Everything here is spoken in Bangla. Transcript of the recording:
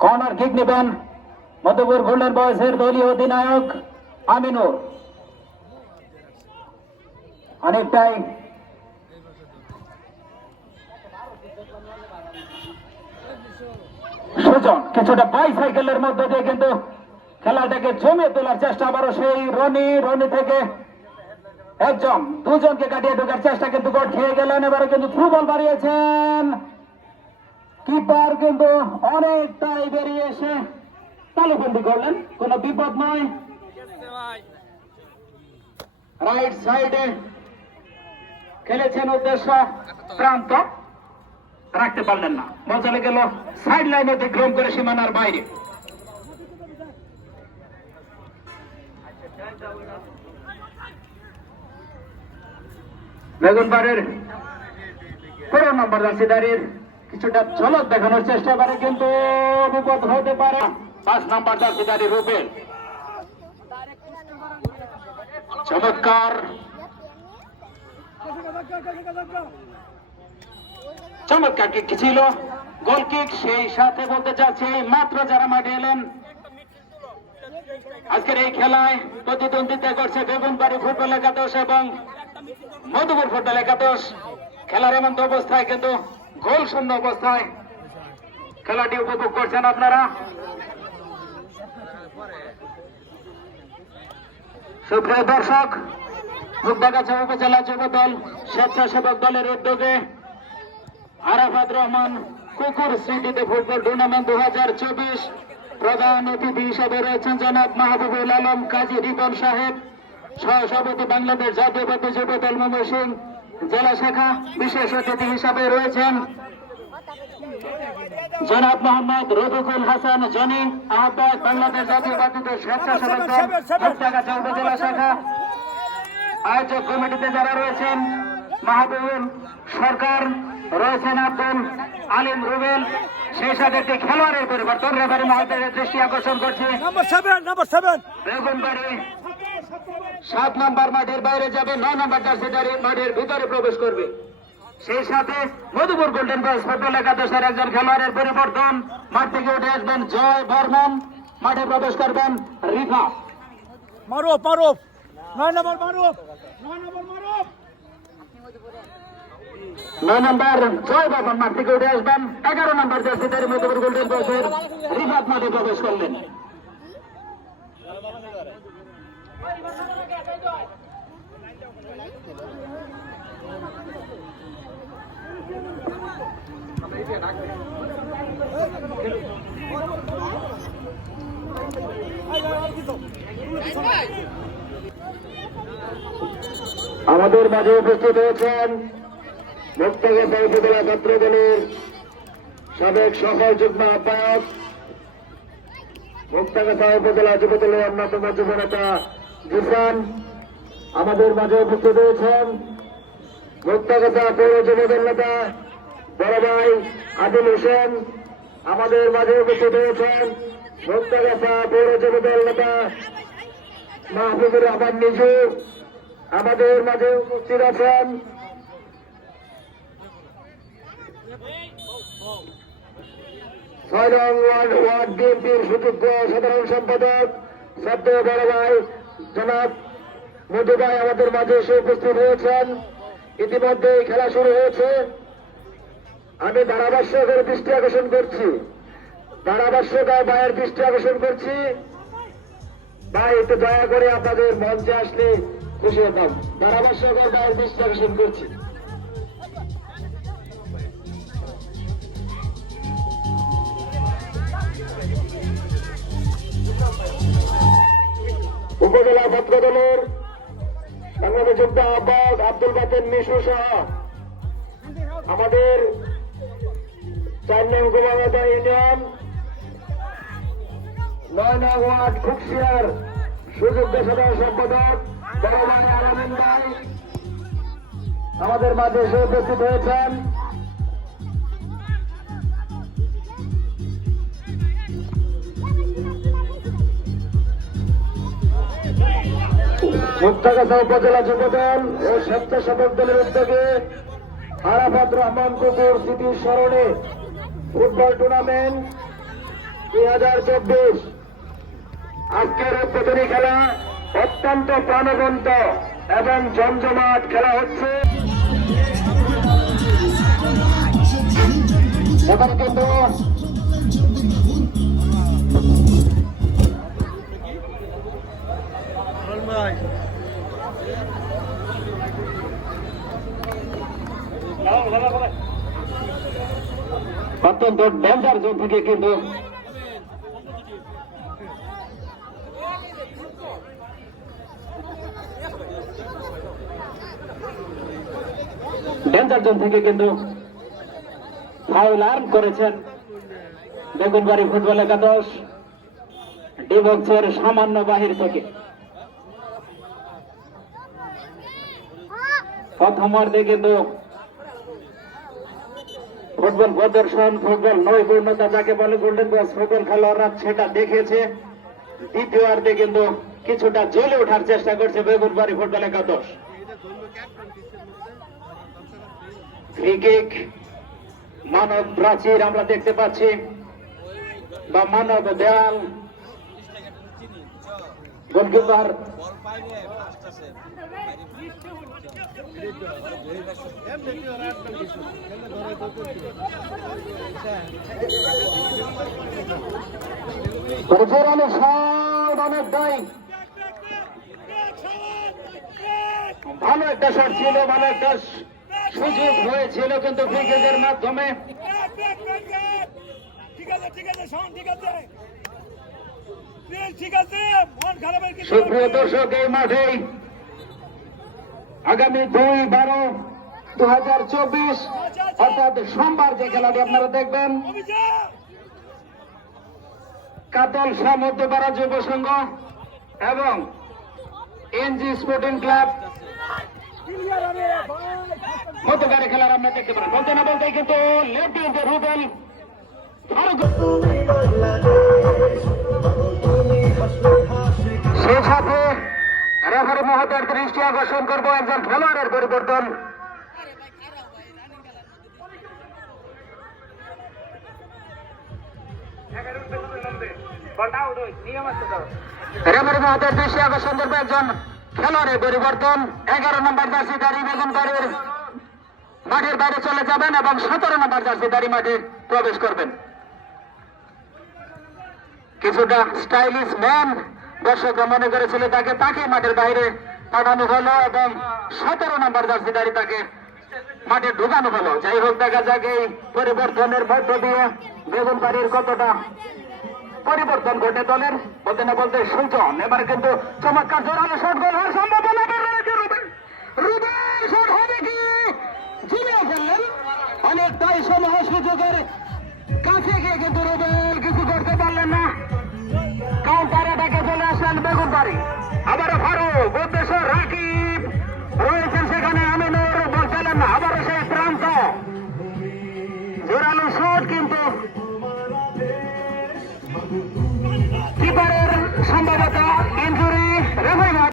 কর্নার কিক নেবেন মধ্যপুর গোল্ডেন বয়েজের দলীয় অধিনায়ক আমিনুর। অনেকটাই সুজন কিছুটা বাইসাইকেলের মধ্যে দিয়ে কিন্তু খেলাটাকে জমিয়ে তোলার চেষ্টা, আবারও সেই রনি থেকে একজন দুজনকে কাটিয়ে ঢোকার চেষ্টা, কিন্তু গোল খেয়ে গেলেন। এবারে কিন্তু থ্রু বল বাড়িয়েছেন, কিপার কিন্তু অনেকটাই বেরিয়ে এসে তালুবন্দি করলেন, কোন বিপদ নয়। রাইট সাইডে খেলেছেন উদ্দেশ্য প্রান্ত, রাখতে পারলেন না, বল চলে গেল সাইড লাইন অতিক্রম করে সীমানার বাইরে। বেগুনবাড়ির ১৫ নম্বর জার্সিদারির কিছুটা ঝলক দেখানোর চেষ্টা করে, কিন্তু বিপদ হতে পারে। ৫ নম্বর জার্সিদারি রূপের চমৎকার চমৎকার কিক ছিল, গোল কিক। সেই সাথে বলতে চাচ্ছি মাত্র যারা মাঠে এলেন আজকের এই খেলায় প্রতিদ্বন্দ্বিতা করছে বেগুনবাড়ি ফুটবল একাদশ এবং মধুপুর ফুটবল একাদশ। খেলার এমন অবস্থায় কিন্তু গোল শূন্য অবস্থায় খেলাটি উপভোগ করছেন আপনারা। সুপ্রিয় দর্শক, মুগদাগাছা উপজেলা যুব দল স্বেচ্ছাসেবক দলের উদ্যোগে আরাফাত রহমান কুকুর স্মৃতিতে ফুটবল টুর্নামেন্ট 2024 প্রধান অতিথি হিসেবে রয়েছেন জনাব মাহবুবুল আলম কাজী রিপন সাহেব, সহসভাপতি বাংলাদেশ জাতীয়তাবাদী যুব দল ময়মনসিংহ জেলা শাখা। বিশেষ অতিথি হিসাবে রয়েছেন জনাব মোহাম্মদ রফিকুল হাসান জনি, আহ্বায়ক বাংলাদেশ জাতীয়তাবাদী স্বেচ্ছাসেবক দল মুগদাগাছা উপজেলা শাখা। আয়োজক কমিটিতে যারা রয়েছেন মাহবুবুল সরকার, রয়েছেন আব্দুল আলিম রুবেল, সেই সাথে একটি খেলোয়াড়ের পরিবর্তন রেফারি মহোদয়ের দৃষ্টি আকর্ষণ করছে। বেগুনবাড়ি 7 নম্বর মাঠের বাইরে যাবে, 9 নম্বর জার্সিদারি মাঠের ভিতরে প্রবেশ করবে। সেই সাথে মধুপুর গোল্ডেন বয়েজ ফুটবল একাদশের একজন খেলোয়াড়ের পরিবর্তন, মাঠ থেকে উঠে আসবেন জয় বর্মন, মাঠে প্রবেশ করবেন রিফা মারুফ 9 নম্বর মারুফ 9 নম্বর জয় বর্মন মাঠ থেকে উঠে আসবেন। 11 নম্বর জার্সিদারি মধুপুর গোল্ডেন বয়েজের রিফাত মাঠে প্রবেশ করলেন। আমাদের মাঝে উপস্থিত হয়েছেন মুগদাগাছা উপজেলা ছাত্র দলের সাবেক সফল যুগ্ম আহ্বায়ক, মুগদাগাছা উপজেলা যুব দলের অন্যতম যুবনেতা জিসান। আমাদের মাঝে উপস্থিত হয়েছেন মুগদাগাছা পৌর যুবদল নেতা বড় ভাই আদিল হোসেন। আমাদের মাঝে উপস্থিত হয়েছেন মুগদাগাছা পৌর যুবদল নেতা মাহবুবুর রহমান নিজু। আমাদের মাঝে উপস্থিত আছেন ওয়ার্ড বিএনপির সুযোগ্য সাধারণ সম্পাদক সদ্য বড় ভাই জনাব মধু ভাই আমাদের মাঝে এসে উপস্থিত হয়েছেন। ইতিমধ্যে খেলা শুরু হয়েছে। আমি ধারাভাষ্যকের দৃষ্টি আকর্ষণ করছি, ধারাভাষ্যকার ভাইয়ের দৃষ্টি আকর্ষণ করছি। ভাই একটু দয়া করে আপনাদের মঞ্চে আসলে খুশি হতাম। ধারাভাষ্যকার ভাইয়ের দৃষ্টি আকর্ষণ করছি। উপজেলা ছাত্র দলের বাংলাদেশ যুদ্ধ আহ্বায়ক আব্দুল বাতেন মিশু সহ আমাদের 4 নং গোবাগাদা ইউনিয়ন 9 নং ওয়ার্ড খুকশিয়ার সুযোগ্য সাধারণ সম্পাদক বড় ভাই আলামিন ভাই আমাদের মাঝে এসে উপস্থিত হয়েছেন। মুক্তাগাছা উপজেলা যুবদল ও স্বেচ্ছাসেবক দলের উদ্যোগে আরাফাত রহমান কুকুর স্মৃতির স্মরণে ফুটবল টুর্নামেন্ট 2024 আজকের উদ্বোধনী খেলা অত্যন্ত প্রাণবন্ত এবং জমজমাট খেলা হচ্ছে। এখন কিন্তু অত্যন্ত ডেঞ্জার জোন থেকে কিন্তু ডেঞ্জার জোন থেকে কিন্তু ফাউল আর্ন করেছেন বেগুনবাড়ি ফুটবল একাদশ ডি বক্সের সামান্য বাহির থেকে। প্রথমার্ধে কিন্তু ফুটবল প্রদর্শন, ফুটবল নৈপুণ্যতা যাকে বলে গোল্ডেন বক্স ফুটবল খেলোয়াড়রা সেটা দেখেছে। দ্বিতীয়ার্ধে কিন্তু কিছুটা জ্বলে ওঠার চেষ্টা করছে বেগুনবাড়ি ফুটবল একাদশ। ফ্রি কিক, মানব প্রাচীর আমরা দেখতে পাচ্ছি বা মানব দেয়াল, গোলকিপার ভালো একটা শট ছিল, ভালো একটা সুযোগ হয়েছিল কিন্তু ফ্রি কিকের মাধ্যমে সুপ্রিয় দর্শক এই মাঠেই আগামী 2/12/2024 অর্থাৎ সোমবার যে খেলাটি আপনারা দেখবেন কাতল মধ্যপাড়া যুব সংঘ এবং এনজি স্পোর্টিং ক্লাব মধ্যকারে খেলার আমরা দেখতে পারেন। বলতে না বলতে কিন্তু লেফটেন্যান্ট রুবেল সেই সাথে রেফারি মহোদয়ের দৃষ্টি আকর্ষণ করবো একজন খেলোয়াড়ের পরিবর্তন। রেফারি মহোদয়ের দৃষ্টি আকর্ষণ করবো একজন খেলোয়াড়ের পরিবর্তন। 11 নম্বর জার্সিধারী বেগুনবাড়ির মাঠের বাইরে চলে যাবেন এবং 17 নম্বর জার্সিধারী মাঠে প্রবেশ করবেন। কিছুটা স্টাইলিশ ম্যান দর্শকরা মনে করেছিল তাকে মাঠের বাইরে পাঠানো হলো এবং 17 নম্বর জার্সিধারী তাকে মাঠে ঢুকানো হলো। যাই হোক, দেখা যাক এই পরিবর্তনের মধ্য দিয়ে বেগুনবাড়ির কতটা পরিবর্তন ঘটে দলের। বলতে না বলতে সুজন এবার কিন্তু চমৎকার জোরালো শট গোল হওয়ার সম্ভাবনা রয়েছে। রুবেল শট হবে কি জিনিয়ে ফেললেন, অনেকটাই সময় সুযোগের কাছে গিয়ে কিন্তু রুবেল কিছু করতে পারলেন না। কাউন্টার অ্যাটাকে চলে আসলেন বেগুনবাড়ি।